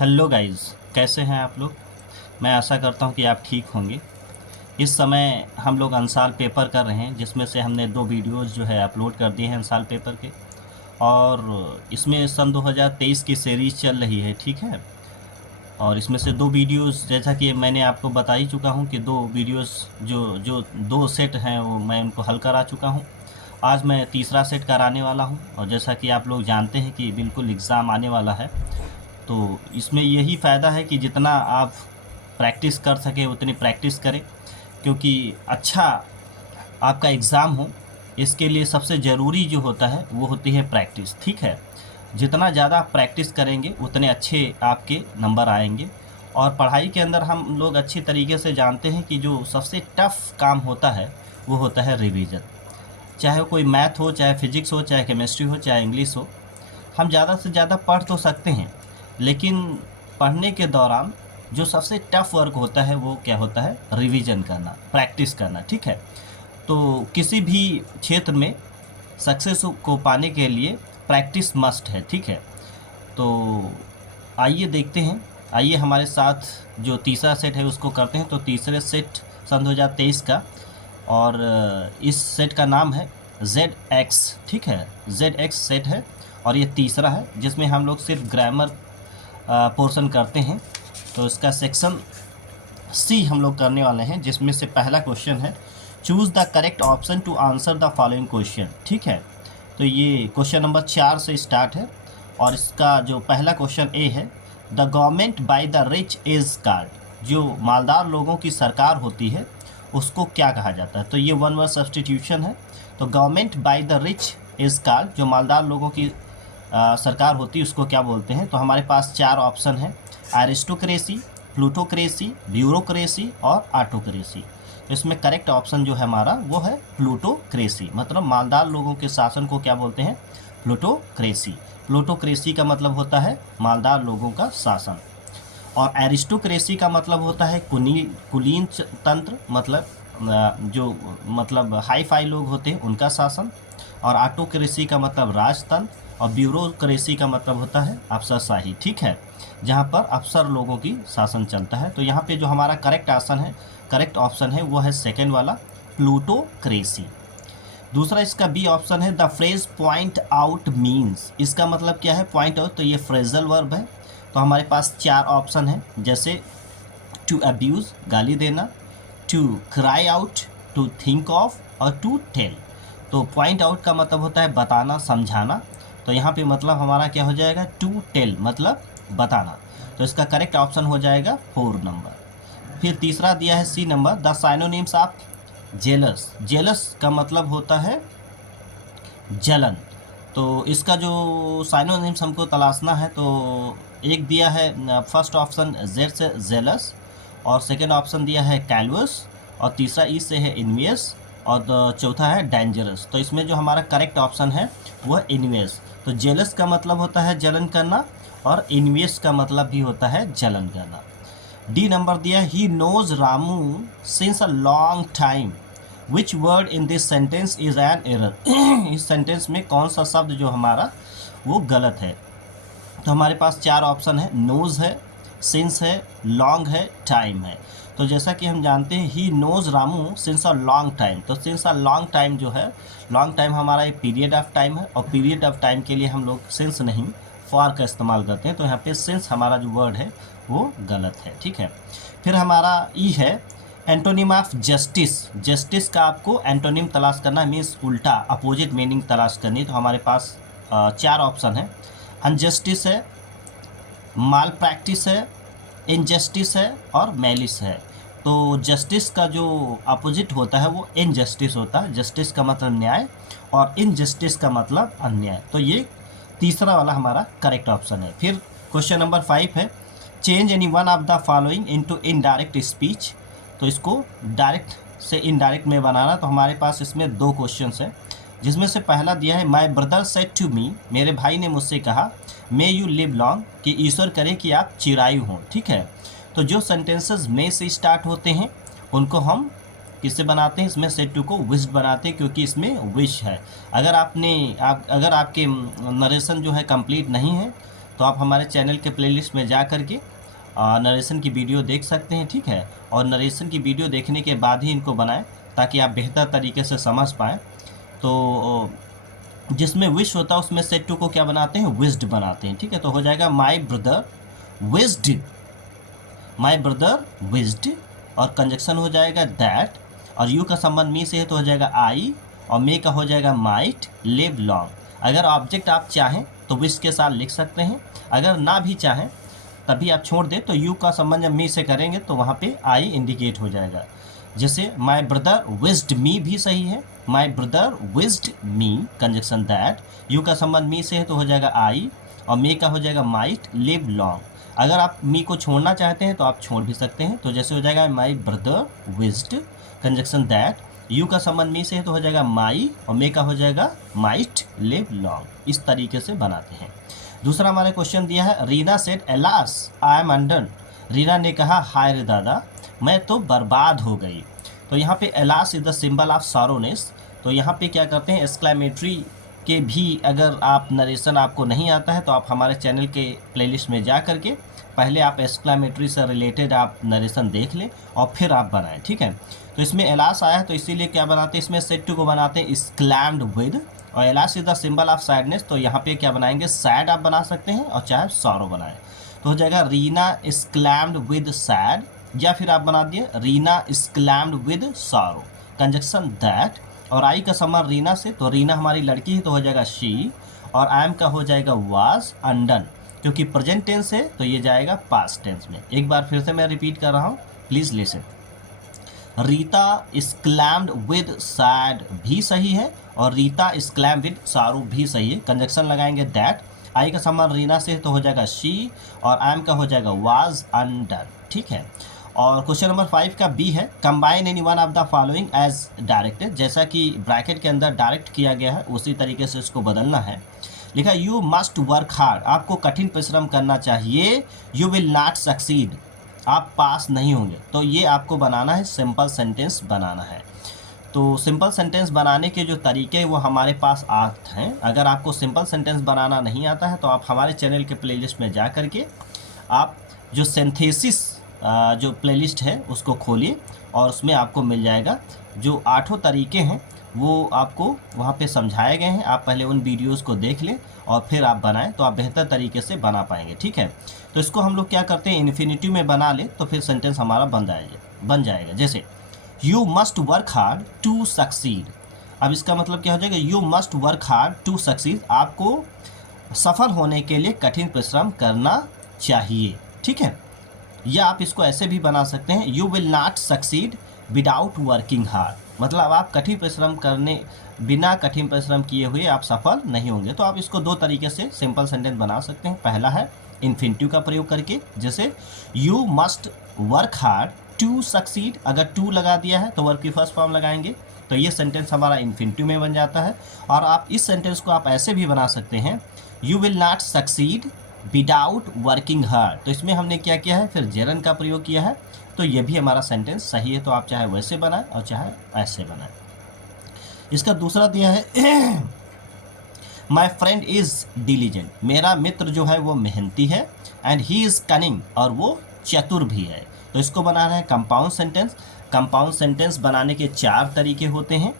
Hello guys, कैसे हैं आप लोग। मैं आशा करता हूं कि आप ठीक होंगे। इस समय हम लोग अंसाल पेपर कर रहे हैं, जिसमें से हमने 2 वीडियोज़ जो है अपलोड कर दिए हैं अंसाल पेपर के। और इसमें सन 2023 की सीरीज़ चल रही है, ठीक है। और इसमें से 2 वीडियोज़, जैसा कि मैंने आपको बता ही चुका हूं कि 2 वीडियोज़ जो जो 2 सेट हैं वो मैं उनको हल करा चुका हूं। आज मैं तीसरा सेट कराने वाला हूं। और जैसा कि आप लोग जानते हैं कि बिल्कुल एग्ज़ाम आने वाला है, तो इसमें यही फ़ायदा है कि जितना आप प्रैक्टिस कर सकें उतनी प्रैक्टिस करें, क्योंकि अच्छा आपका एग्ज़ाम हो, इसके लिए सबसे ज़रूरी जो होता है वो होती है प्रैक्टिस, ठीक है। जितना ज़्यादा आप प्रैक्टिस करेंगे उतने अच्छे आपके नंबर आएंगे। और पढ़ाई के अंदर हम लोग अच्छी तरीके से जानते हैं कि जो सबसे टफ़ काम होता है वो होता है रिवीजन। चाहे वो कोई मैथ हो, चाहे फिजिक्स हो, चाहे केमिस्ट्री हो, चाहे इंग्लिश हो। हम ज़्यादा से ज़्यादा पढ़ तो सकते हैं, लेकिन पढ़ने के दौरान जो सबसे टफ वर्क होता है वो क्या होता है, रिवीजन करना, प्रैक्टिस करना, ठीक है। तो किसी भी क्षेत्र में सक्सेस को पाने के लिए प्रैक्टिस मस्ट है, ठीक है। तो आइए देखते हैं, आइए हमारे साथ जो तीसरा सेट है उसको करते हैं। तो तीसरे सेट सन 2023 का, और इस सेट का नाम है ZX, ठीक है। ZX सेट है और ये तीसरा है, जिसमें हम लोग सिर्फ ग्रामर पोर्शन करते हैं। तो इसका सेक्शन सी हम लोग करने वाले हैं, जिसमें से पहला क्वेश्चन है, choose the correct option to answer the following question, ठीक है। तो ये क्वेश्चन नंबर 4 से स्टार्ट है। और इसका जो पहला क्वेश्चन ए है, the government by the rich is called, जो मालदार लोगों की सरकार होती है उसको क्या कहा जाता है। तो ये वन वर्ड सब्सटीट्यूशन है। तो government by the rich is called, जो मालदार लोगों की सरकार होती है उसको क्या बोलते हैं। तो हमारे पास 4 ऑप्शन है, एरिस्टोक्रेसी, प्लूटोक्रेसी, ब्यूरोक्रेसी और ऑटोक्रेसी। तो इसमें करेक्ट ऑप्शन जो है हमारा वो है प्लूटोक्रेसी, मतलब मालदार लोगों के शासन को क्या बोलते हैं, प्लूटोक्रेसी। प्लूटोक्रेसी का मतलब होता है मालदार लोगों का शासन। और एरिस्टोक्रेसी का मतलब होता है कुलीन तंत्र, मतलब जो मतलब हाई फाई लोग होते हैं उनका शासन। और ऑटोक्रेसी का मतलब राजतंत्र। और ब्यूरोक्रेसी का मतलब होता है अफसरशाही, ठीक है, जहाँ पर अफसर लोगों की शासन चलता है। तो यहाँ पे जो हमारा करेक्ट ऑप्शन है वो है सेकेंड वाला, प्लूटोक्रेसी। दूसरा इसका बी ऑप्शन है, the phrase point out means, इसका मतलब क्या है पॉइंट आउट, तो ये फ्रेजल वर्ब है। तो हमारे पास 4 ऑप्शन है, जैसे टू अब्यूज़, गाली देना, to cry out, to think of और टू टेल। तो पॉइंट आउट का मतलब होता है बताना, समझाना। तो यहाँ पे मतलब हमारा क्या हो जाएगा, टू टेल मतलब बताना। तो इसका करेक्ट ऑप्शन हो जाएगा 4 नंबर। फिर तीसरा दिया है C number, the synonyms of jealous. Jealous का मतलब होता है जलन। तो इसका जो साइनोनिम्स हमको तलाशना है, तो एक दिया है फर्स्ट ऑप्शन जेड से जेलस, और सेकंड ऑप्शन दिया है कैलवस, और तीसरा ई से है इन्वियस, और चौथा है डेंजरस। तो इसमें जो हमारा करेक्ट ऑप्शन है वो है इन्वियस। तो जेलस का मतलब होता है जलन करना, और इन्वियस का मतलब भी होता है जलन करना। डी नंबर दिया, he knows Ramu since a long time, which word in this sentence is an error. इस सेंटेंस में कौन सा शब्द जो हमारा वो गलत है। तो हमारे पास 4 ऑप्शन है, नोज है, सिंस है, लॉन्ग है, टाइम है। तो जैसा कि हम जानते हैं, he knows Ramu since a long time, तो सिंस अ लॉन्ग टाइम जो है, लॉन्ग टाइम हमारा एक पीरियड ऑफ टाइम है, और पीरियड ऑफ टाइम के लिए हम लोग सिंस नहीं फॉर का इस्तेमाल करते हैं। तो यहाँ पे सिंस हमारा जो वर्ड है वो गलत है, ठीक है। फिर हमारा ई है, एंटोनिम ऑफ जस्टिस। जस्टिस का आपको एंटोनिम तलाश करना है, मीन्स उल्टा, अपोजिट मीनिंग तलाश करनी है। तो हमारे पास 4 ऑप्शन है, अनजस्टिस है, माल प्रैक्टिस है, इनजस्टिस है और मैलिस है। तो जस्टिस का जो अपोजिट होता है वो इनजस्टिस होता है। जस्टिस का मतलब न्याय, और इनजस्टिस का मतलब अन्याय। तो ये तीसरा वाला हमारा करेक्ट ऑप्शन है। फिर क्वेश्चन नंबर 5 है, change any one of the following into indirect speech. तो इसको डायरेक्ट से इनडायरेक्ट में बनाना। तो हमारे पास इसमें 2 क्वेश्चंस है, जिसमें से पहला दिया है, my brother said to me, मेरे भाई ने मुझसे कहा, मे यू लिव लॉन्ग, कि ईश्वर करे कि आप चिरायु हों, ठीक है। तो जो सेंटेंसेस मे से स्टार्ट होते हैं उनको हम किससे बनाते हैं, इसमें सेड टू को विश्ड बनाते हैं, क्योंकि इसमें विश है। अगर आपके नरेशन जो है कंप्लीट नहीं है, तो आप हमारे चैनल के प्लेलिस्ट में जा कर के नरेशन की वीडियो देख सकते हैं, ठीक है। और नरेशन की वीडियो देखने के बाद ही इनको बनाएं ताकि आप बेहतर तरीके से समझ पाएँ। तो जिसमें विश होता है उसमें सेट टू को क्या बनाते हैं, विज्ड बनाते हैं, ठीक है। तो हो जाएगा माई ब्रदर विज्ड, माई ब्रदर विज्ड, और कंजक्शन हो जाएगा दैट, और यू का संबंध मी से है तो हो जाएगा आई, और मे का हो जाएगा माइट लिव लॉन्ग। अगर ऑब्जेक्ट आप चाहें तो विश के साथ लिख सकते हैं, अगर ना भी चाहें तभी आप छोड़ दें तो यू का संबंध जब मी से करेंगे तो वहाँ पे आई इंडिकेट हो जाएगा। जैसे माई ब्रदर विज्ड मी भी सही है, my brother with me, conjunction that, you का संबंध मी से है तो हो जाएगा आई, और मे का हो जाएगा माइट लिव लॉन्ग। अगर आप मी को छोड़ना चाहते हैं तो आप छोड़ भी सकते हैं, तो जैसे हो जाएगा my brother with, conjunction that, you का संबंध मी से है तो हो जाएगा माई, और मे का हो जाएगा माइट लिव लॉन्ग। इस तरीके से बनाते हैं। दूसरा हमारा क्वेश्चन दिया है, Reena said alas I am undone. Reena ने कहा हाय रे दादा मैं तो बर्बाद हो गई। तो यहाँ पे alas is the symbol of sorrowness. तो यहाँ पे क्या करते हैं, एक्सक्लेमेटरी के भी अगर आप नरेशन आपको नहीं आता है तो आप हमारे चैनल के प्लेलिस्ट में जा करके पहले आप एक्सक्लेमेटरी से रिलेटेड आप नरेशन देख लें और फिर आप बनाएं, ठीक है। तो इसमें एलास आया है तो इसीलिए क्या बनाते हैं, इसमें सेट टू को बनाते हैं एक्सक्लेम्ड विद, और alas is the symbol of sadness. तो यहाँ पे क्या बनाएंगे, सैड आप बना सकते हैं और चाहे सॉरो बनाएं। तो हो जाएगा रीना एक्सक्लेम्ड विद सैड, या फिर आप बना दिए Reena exclaimed with sorrow, conjunction that, और आई का संबंध रीना से, तो रीना हमारी लड़की है तो हो जाएगा शी, और आई एम का हो जाएगा वाज अनडन, क्योंकि प्रेजेंट टेंस है तो ये जाएगा पास्ट टेंस में। एक बार फिर से मैं रिपीट कर रहा हूँ, please listen. Rita exclaimed with sad भी सही है, और रीता एक्सक्लेम्ड विद सारू भी सही है, कंजक्शन लगाएंगे दैट, आई का संबंध रीना से तो हो जाएगा शी, और आई एम का हो जाएगा वाज अनडन, ठीक है। और क्वेश्चन नंबर 5 का बी है, combine any one of the following as directed. जैसा कि ब्रैकेट के अंदर डायरेक्ट किया गया है उसी तरीके से इसको बदलना है। लिखा यू मस्ट वर्क हार्ड, आपको कठिन परिश्रम करना चाहिए, यू विल नॉट सक्सीड, आप पास नहीं होंगे। तो ये आपको बनाना है, सिंपल सेंटेंस बनाना है। तो सिंपल सेंटेंस बनाने के जो तरीके वो हमारे पास आते हैं। अगर आपको सिंपल सेंटेंस बनाना नहीं आता है तो आप हमारे चैनल के प्लेलिस्ट में जा करके आप जो सिंथेसिस जो प्लेलिस्ट है उसको खोलिए, और उसमें आपको मिल जाएगा जो 8 तरीके हैं वो आपको वहाँ पे समझाए गए हैं। आप पहले उन वीडियोस को देख लें और फिर आप बनाएं तो आप बेहतर तरीके से बना पाएंगे, ठीक है। तो इसको हम लोग क्या करते हैं, इन्फिनिटिव में बना लें तो फिर सेंटेंस हमारा बन जाएगा। जैसे you must work hard to succeed. अब इसका मतलब क्या हो जाएगा, you must work hard to succeed, आपको सफल होने के लिए कठिन परिश्रम करना चाहिए, ठीक है। या आप इसको ऐसे भी बना सकते हैं, you will not succeed without working hard, मतलब आप कठिन परिश्रम करने बिना कठिन परिश्रम किए हुए आप सफल नहीं होंगे। तो आप इसको 2 तरीके से सिंपल सेंटेंस बना सकते हैं। पहला है इन्फिनिटिव का प्रयोग करके, जैसे you must work hard to succeed, अगर टू लगा दिया है तो वर्क की फर्स्ट फॉर्म लगाएंगे तो ये सेंटेंस हमारा इन्फिनिटिव में बन जाता है। और आप इस सेंटेंस को आप ऐसे भी बना सकते हैं, you will not succeed without working hard. तो इसमें हमने क्या किया है, फिर जेरन का प्रयोग किया है, तो ये भी हमारा सेंटेंस सही है। तो आप चाहे वैसे बनाएं और चाहे ऐसे बनाएं। इसका दूसरा दिया है माई फ्रेंड इज़ डिलीजेंट, मेरा मित्र जो है वो मेहनती है, एंड ही इज़ कनिंग, और वो चतुर भी है। तो इसको बनाना है कंपाउंड सेंटेंस। कंपाउंड सेंटेंस बनाने के 4 तरीके होते हैं,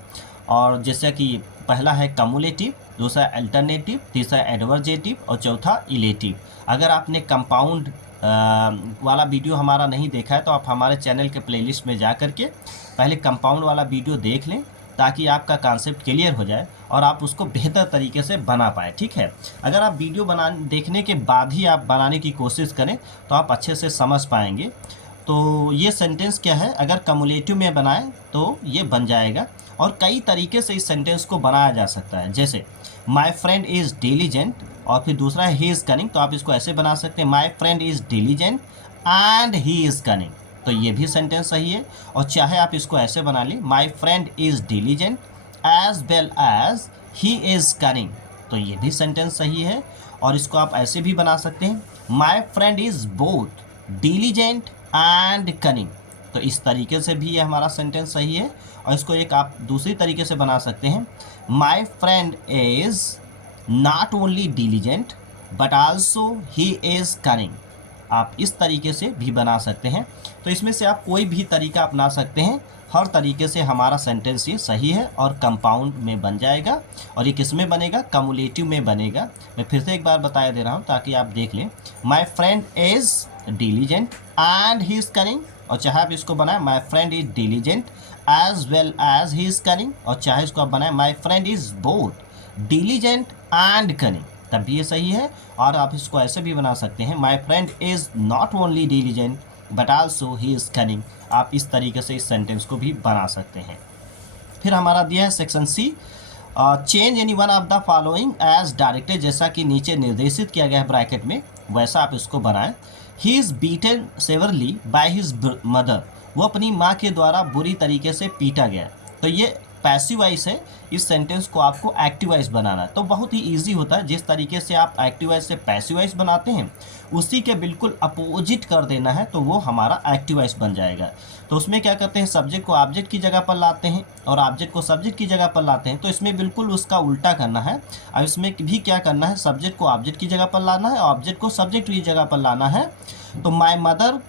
और जैसे कि पहला है कम्युलेटिव, दूसरा अल्टरनेटिव, तीसरा एडवर्जेटिव और चौथा इलेटिव। अगर आपने कंपाउंड वाला वीडियो हमारा नहीं देखा है तो आप हमारे चैनल के प्लेलिस्ट में जा कर के पहले कंपाउंड वाला वीडियो देख लें ताकि आपका कॉन्सेप्ट क्लियर हो जाए और आप उसको बेहतर तरीके से बना पाएँ, ठीक है। अगर आप वीडियो देखने के बाद ही आप बनाने की कोशिश करें तो आप अच्छे से समझ पाएंगे। तो ये सेंटेंस क्या है, अगर कम्युलेटिव में बनाएं तो ये बन जाएगा, और कई तरीके से इस सेंटेंस को बनाया जा सकता है। जैसे माई फ्रेंड इज़ डिलीजेंट, और फिर दूसरा है ही इज़ कनिंग, तो आप इसको ऐसे बना सकते हैं, माई friend is diligent and he is cunning, तो ये भी सेंटेंस सही है। और चाहे आप इसको ऐसे बना लें, my friend is diligent as well as he is cunning, तो ये भी सेंटेंस सही है। और इसको आप ऐसे भी बना सकते हैं, माई friend is both diligent and cunning, तो इस तरीके से भी ये हमारा सेंटेंस सही है। और इसको एक आप दूसरी तरीके से बना सकते हैं, माई friend is not only diligent but also he is cunning. आप इस तरीके से भी बना सकते हैं। तो इसमें से आप कोई भी तरीका अपना सकते हैं, हर तरीके से हमारा सेंटेंस ये सही है और कंपाउंड में बन जाएगा। और ये किस में बनेगा? कम्युलेटिव में बनेगा। मैं फिर से एक बार बताया दे रहा हूँ ताकि आप देख लें। My friend is diligent and he is cunning, और चाहे आप इसको बनाए my friend is diligent as well as he is cunning, और चाहे इसको आप बनाए my friend is both diligent and cunning, तब भी ये सही है। और आप इसको ऐसे भी बना सकते हैं, माई friend is not only diligent but also he is cunning. आप इस तरीके से इस सेंटेंस को भी बना सकते हैं। फिर हमारा दिया है section C, change any one of the following as directed, जैसा कि नीचे निर्देशित किया गया है ब्रैकेट में, वैसा आप इसको बनाएं। He is beaten severally by his mother, वो अपनी माँ के द्वारा बुरी तरीके से पीटा गया। तो ये पैसिव वॉइस है, इस सेंटेंस को आपको एक्टिव वॉइस बनाना है। तो बहुत ही इजी होता है, जिस तरीके से आप एक्टिव वॉइस से पैसिव वॉइस बनाते हैं उसी के बिल्कुल अपोजिट कर देना है, तो वो हमारा एक्टिव वॉइस बन जाएगा। तो उसमें क्या करते हैं, सब्जेक्ट को ऑब्जेक्ट की जगह पर लाते हैं और ऑब्जेक्ट को सब्जेक्ट की जगह पर लाते हैं। तो इसमें बिल्कुल उसका उल्टा करना है। अब इसमें भी क्या करना है, सब्जेक्ट को ऑब्जेक्ट की जगह पर लाना है, ऑब्जेक्ट को सब्जेक्ट की जगह पर लाना है। तो माई मदर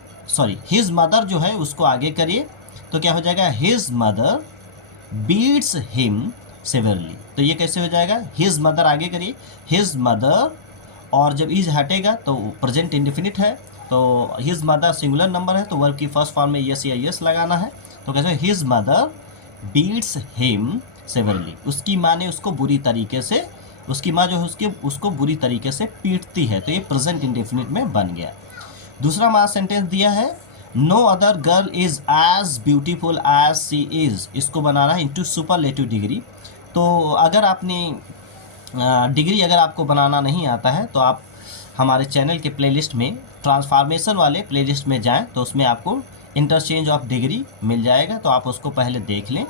हिज मदर जो है उसको आगे करिए, तो क्या हो जाएगा, his mother beats him severely. तो ये कैसे हो जाएगा, हिज मदर आगे करिए, हिज मदर, और जब इज हटेगा तो प्रेजेंट इंडेफिनिट है, तो हिज मदर सिंगुलर नंबर है, तो वर्ब की फर्स्ट फॉर्म में यस या यस लगाना है। तो कैसे, his mother beats him severely, उसकी माँ ने उसको बुरी तरीके से, उसकी माँ जो है उसको बुरी तरीके से पीटती है। तो ये प्रेजेंट इंडेफिनिट में बन गया। दूसरा हमारा सेंटेंस दिया है, no other girl is as beautiful as she is, इसको बनाना है इंटू सुपरलेटिव डिग्री। तो अगर आपने डिग्री अगर आपको बनाना नहीं आता है तो आप हमारे चैनल के प्लेलिस्ट में ट्रांसफॉर्मेशन वाले प्लेलिस्ट में जाएं, तो उसमें आपको इंटरचेंज ऑफ डिग्री मिल जाएगा। तो आप उसको पहले देख लें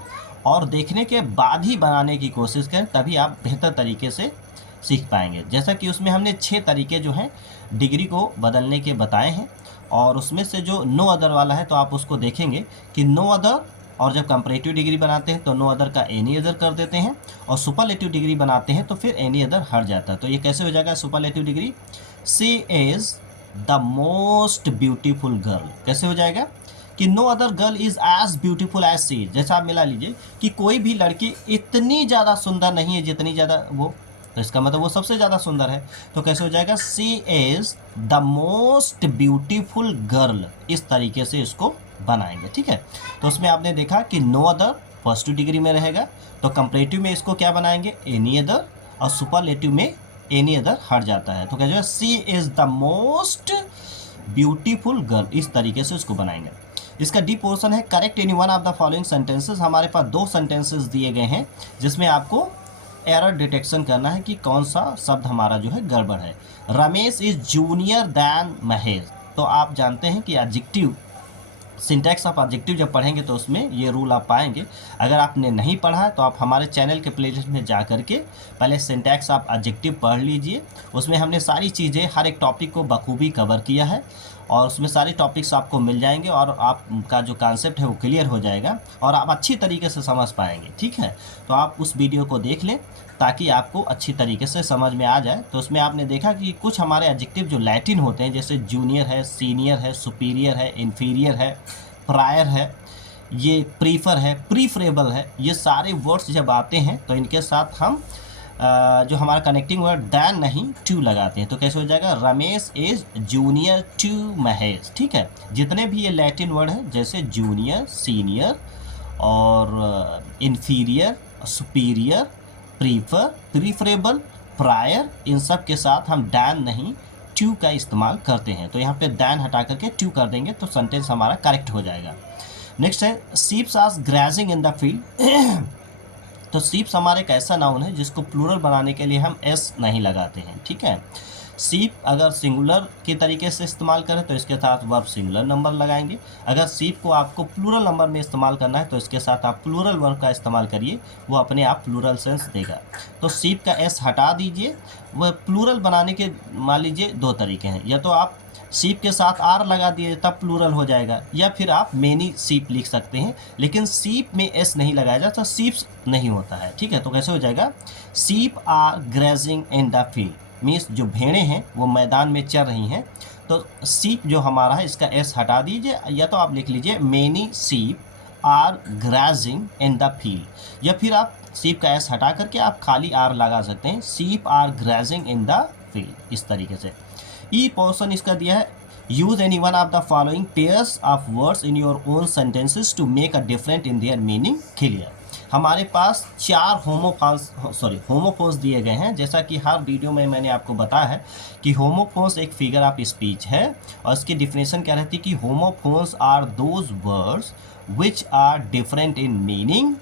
और देखने के बाद ही बनाने की कोशिश करें, तभी आप बेहतर तरीके से सीख पाएंगे। जैसा कि उसमें हमने 6 तरीके जो हैं डिग्री को बदलने के बताए हैं, और उसमें से जो नो अदर वाला है तो आप उसको देखेंगे कि नो अदर, और जब कंपैरेटिव डिग्री बनाते हैं तो नो अदर का एनी अदर कर देते हैं, और सुपरलेटिव डिग्री बनाते हैं तो फिर एनी अदर हट जाता है। तो ये कैसे हो जाएगा superlative degree, she is the most beautiful girl, कैसे हो जाएगा कि no other girl is as beautiful as she. जैसा आप मिला लीजिए कि कोई भी लड़की इतनी ज़्यादा सुंदर नहीं है जितनी ज़्यादा वो, तो इसका मतलब वो सबसे ज़्यादा सुंदर है। तो कैसे हो जाएगा, she is the most beautiful girl, इस तरीके से इसको बनाएंगे। ठीक है, तो उसमें आपने देखा कि नो अदर पॉजिटिव डिग्री में रहेगा, तो कंपैरेटिव में इसको क्या बनाएंगे, एनी अदर, और सुपरलेटिव में एनी अदर हट जाता है। तो क्या जाएगा, she is the most beautiful girl, इस तरीके से उसको बनाएंगे। इसका डी पोर्शन है, correct any one of the following sentences. हमारे पास 2 सेंटेंसेस दिए गए हैं जिसमें आपको एरर डिटेक्शन करना है कि कौन सा शब्द हमारा जो है गड़बड़ है। Ramesh is junior than Mahesh, तो आप जानते हैं कि एडजेक्टिव, सिंटैक्स ऑफ एडजेक्टिव जब पढ़ेंगे तो उसमें ये रूल आप पाएंगे। अगर आपने नहीं पढ़ा है तो आप हमारे चैनल के प्लेलिस्ट में जा करके पहले सिंटैक्स ऑफ एडजेक्टिव पढ़ लीजिए। उसमें हमने सारी चीज़ें, हर एक टॉपिक को बखूबी कवर किया है, और उसमें सारे टॉपिक्स आपको मिल जाएंगे, और आपका जो कॉन्सेप्ट है वो क्लियर हो जाएगा और आप अच्छी तरीके से समझ पाएंगे। ठीक है, तो आप उस वीडियो को देख लें ताकि आपको अच्छी तरीके से समझ में आ जाए। तो उसमें आपने देखा कि कुछ हमारे एडजेक्टिव जो लैटिन होते हैं, जैसे जूनियर है, सीनियर है, सुपीरियर है, इन्फीरियर है, प्रायर है, ये प्रीफर है, प्रीफरेबल है, ये सारे वर्ड्स जब आते हैं तो इनके साथ हम जो हमारा कनेक्टिंग वर्ड दैन नहीं टू लगाते हैं। तो कैसे हो जाएगा, Ramesh is junior to Mahesh. ठीक है, जितने भी ये लैटिन वर्ड हैं जैसे जूनियर, सीनियर और inferior, superior, prefer, preferable, prior, इन सब के साथ हम दैन नहीं टू का इस्तेमाल करते हैं। तो यहाँ पे दैन हटा करके टू कर देंगे तो सेंटेंस हमारा करेक्ट हो जाएगा। नेक्स्ट है, sheeps are grazing in the field. तो शीप्स हमारे एक ऐसा नाउन है जिसको प्लूरल बनाने के लिए हम एस नहीं लगाते हैं। ठीक है, शीप अगर सिंगुलर के तरीके से इस्तेमाल करें तो इसके साथ वर्ब सिंगुलर नंबर लगाएंगे। अगर शीप को आपको प्लूरल नंबर में इस्तेमाल करना है तो इसके साथ आप प्लूरल वर्ब का इस्तेमाल करिए, वो अपने आप प्लूरल सेंस देगा। तो शीप का एस हटा दीजिए। वह प्लूरल बनाने के मान लीजिए 2 तरीके हैं, या तो आप शीप के साथ आर लगा दिए तब प्लूरल हो जाएगा, या फिर आप मेनी शीप लिख सकते हैं, लेकिन शीप में एस नहीं लगाया जाता, शीप्स नहीं होता है। ठीक है, तो कैसे हो जाएगा, sheep are grazing in the field. Means जो भेड़ें हैं वो मैदान में चर रही हैं। तो सीप जो हमारा है इसका एस हटा दीजिए, या तो आप लिख लीजिए मैनी सीप are grazing in the field, या फिर आप सीप का एस हटा करके आप खाली आर लगा सकते हैं, sheep are grazing in the field, इस तरीके से। ई पोर्शन इसका दिया है, use any one of the following pairs of words in your own sentences to make a different in their meaning clear. हमारे पास 4 होमोफोन्स दिए गए हैं। जैसा कि हर वीडियो में मैंने आपको बताया है कि होमोफोन्स एक फिगर ऑफ स्पीच है, और इसकी डिफिनेशन क्या रहती है कि homophones are those words which are different in meaning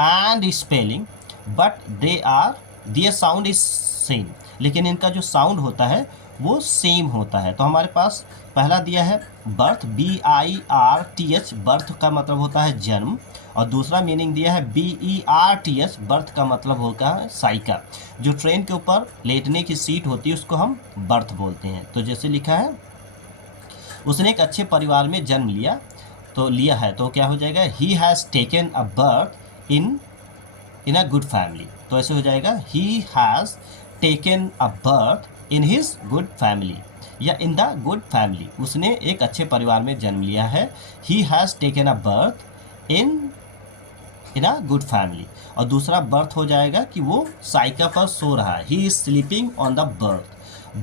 and spelling but their sound is same, लेकिन इनका जो साउंड होता है वो सेम होता है। तो हमारे पास पहला दिया है बर्थ, BIRTH, बर्थ का मतलब होता है जन्म, और दूसरा मीनिंग दिया है BERTH, बर्थ का मतलब होता है साइका। जो ट्रेन के ऊपर लेटने की सीट होती है उसको हम बर्थ बोलते हैं। तो जैसे लिखा है उसने एक अच्छे परिवार में जन्म लिया, तो लिया है तो क्या हो जाएगा, he has taken a birth in a good family. तो ऐसे हो जाएगा he has taken a birth in his good family, या इन द गुड फैमिली, उसने एक अच्छे परिवार में जन्म लिया है। He has taken a birth in a good family. और दूसरा बर्थ हो जाएगा कि वो साइका पर सो रहा है, he is sleeping on the birth.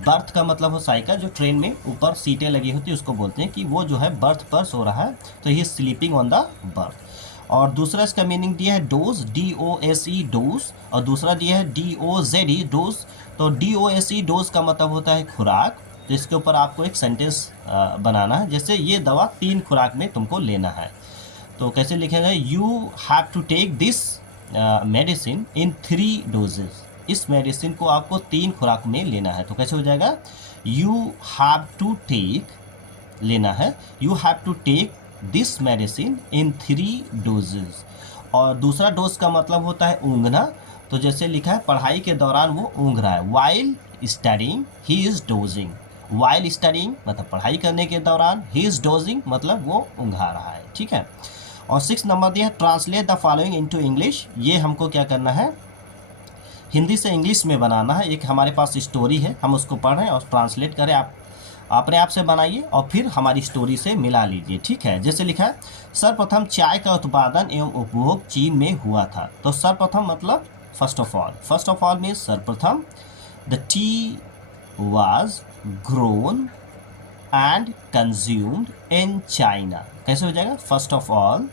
Birth का मतलब हो साइका, जो ट्रेन में ऊपर सीटें लगी होती है उसको बोलते हैं कि वो जो है बर्थ पर सो रहा है, तो he is sleeping on the birth. और दूसरा इसका मीनिंग दिया है डोज, DOSE डोज, और दूसरा दिया है DOZE डोज। तो DOSE डोज का मतलब होता है खुराक। तो इसके ऊपर आपको एक सेंटेंस बनाना है, जैसे ये दवा 3 खुराक में तुमको लेना है। तो कैसे लिखेगा, you have to take this medicine in 3 doses, इस मेडिसिन को आपको 3 खुराक में लेना है। तो कैसे हो जाएगा, यू हैव टू टेक, लेना है, you have to take this medicine in 3 doses. और दूसरा डोज का मतलब होता है ऊँघना। तो जैसे लिखा है पढ़ाई के दौरान वो ऊँघ रहा है, while studying he is dosing, while studying मतलब पढ़ाई करने के दौरान, ही इज़ डोजिंग मतलब वो ऊँघा रहा है, ठीक है। और 6 नंबर दिया है translate the following into English. ये हमको क्या करना है, हिंदी से इंग्लिश में बनाना है। एक हमारे पास स्टोरी है, हम उसको पढ़ रहे हैं और ट्रांसलेट करें, आप अपने आप से बनाइए और फिर हमारी स्टोरी से मिला लीजिए, ठीक है। जैसे लिखा है सर्वप्रथम चाय का उत्पादन एवं उपभोग चीन में हुआ था। तो सर्वप्रथम मतलब फर्स्ट ऑफ ऑल मीन्स सर्वप्रथम। The tea was grown and consumed in China. कैसे हो जाएगा, first of all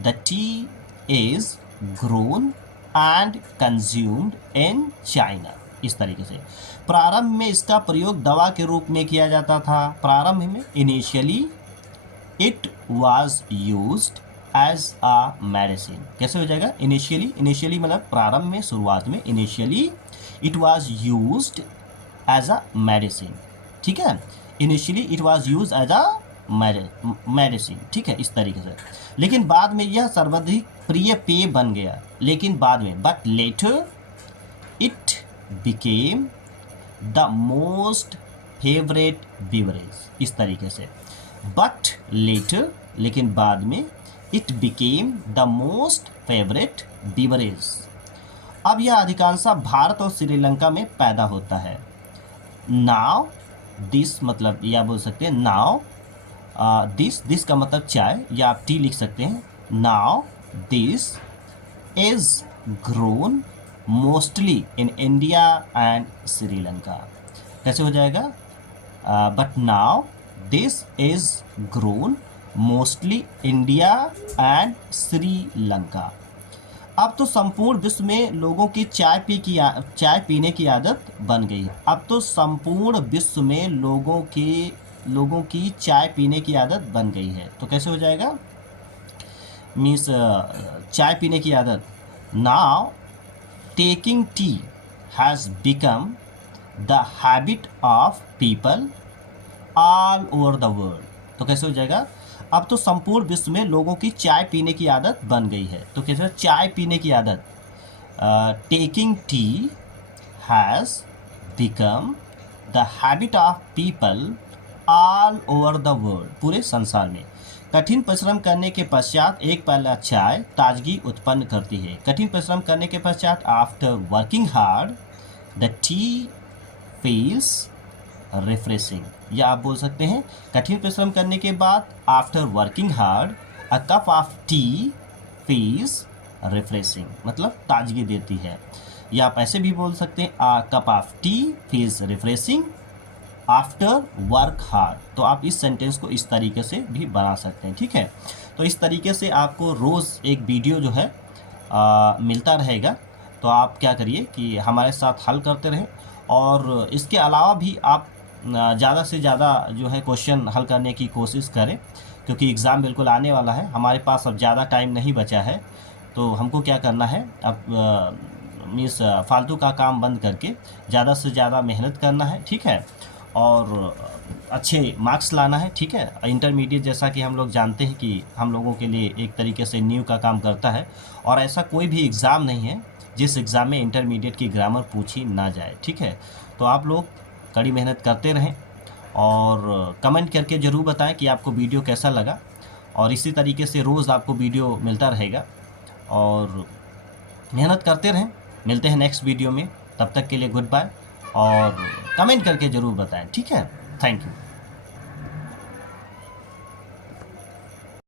the T is grown and consumed in China, इस तरीके से। प्रारंभ में इसका प्रयोग दवा के रूप में किया जाता था। प्रारंभ में initially it was used as a medicine. कैसे हो जाएगा, इनिशियली मतलब प्रारंभ में, शुरुआत में, initially it was used as a medicine, ठीक है। Initially it was used as a medicine, ठीक है, इस तरीके से। लेकिन बाद में यह सर्वाधिक प्रिय पेय बन गया, लेकिन बाद में, but later it became the most favourite beverage, इस तरीके से। बट लेटर, लेकिन बाद में, it became the most favourite beverage. अब यह अधिकांशतः भारत और श्रीलंका में पैदा होता है। नाउ दिस मतलब, या बोल सकते हैं नाउ दिस का मतलब चाय, या आप टी लिख सकते हैं। Now this is grown mostly in India and Sri Lanka. कैसे हो जाएगा, but now this is grown mostly India and Sri Lanka. अब तो संपूर्ण विश्व में लोगों की चाय पीने की आदत बन गई है। अब तो संपूर्ण विश्व में लोगों की चाय पीने की आदत बन गई है। तो कैसे हो जाएगा, मीन्स चाय पीने की आदत। Now taking tea has become the habit of people all over the world. तो कैसे हो जाएगा, अब तो संपूर्ण विश्व में लोगों की चाय पीने की आदत बन गई है। तो कैसे, चाय पीने की आदत, taking tea has become the habit of people all over the world, पूरे संसार में। कठिन परिश्रम करने के पश्चात एक प्याला चाय ताजगी उत्पन्न करती है। कठिन परिश्रम करने के पश्चात after working hard the T feels refreshing, या आप बोल सकते हैं कठिन परिश्रम करने के बाद after working hard a cup of T feels refreshing, मतलब ताजगी देती है। या आप ऐसे भी बोल सकते हैं a cup of T feels refreshing after work hard. तो आप इस सेंटेंस को इस तरीके से भी बना सकते हैं, ठीक है। तो इस तरीके से आपको रोज़ एक वीडियो जो है मिलता रहेगा। तो आप क्या करिए कि हमारे साथ हल करते रहें, और इसके अलावा भी आप ज़्यादा से ज़्यादा जो है क्वेश्चन हल करने की कोशिश करें, क्योंकि एग्ज़ाम बिल्कुल आने वाला है। हमारे पास अब ज़्यादा टाइम नहीं बचा है, तो हमको क्या करना है अब मीन्स फालतू का काम बंद करके ज़्यादा से ज़्यादा मेहनत करना है, ठीक है। और अच्छे मार्क्स लाना है, ठीक है। इंटरमीडिएट जैसा कि हम लोग जानते हैं कि हम लोगों के लिए एक तरीके से नींव का काम करता है, और ऐसा कोई भी एग्ज़ाम नहीं है जिस एग्ज़ाम में इंटरमीडिएट की ग्रामर पूछी ना जाए, ठीक है। तो आप लोग कड़ी मेहनत करते रहें, और कमेंट करके ज़रूर बताएं कि आपको वीडियो कैसा लगा, और इसी तरीके से रोज़ आपको वीडियो मिलता रहेगा, और मेहनत करते रहें। मिलते हैं नेक्स्ट वीडियो में, तब तक के लिए गुड बाय, और कमेंट करके ज़रूर बताएं, ठीक है। Thank you.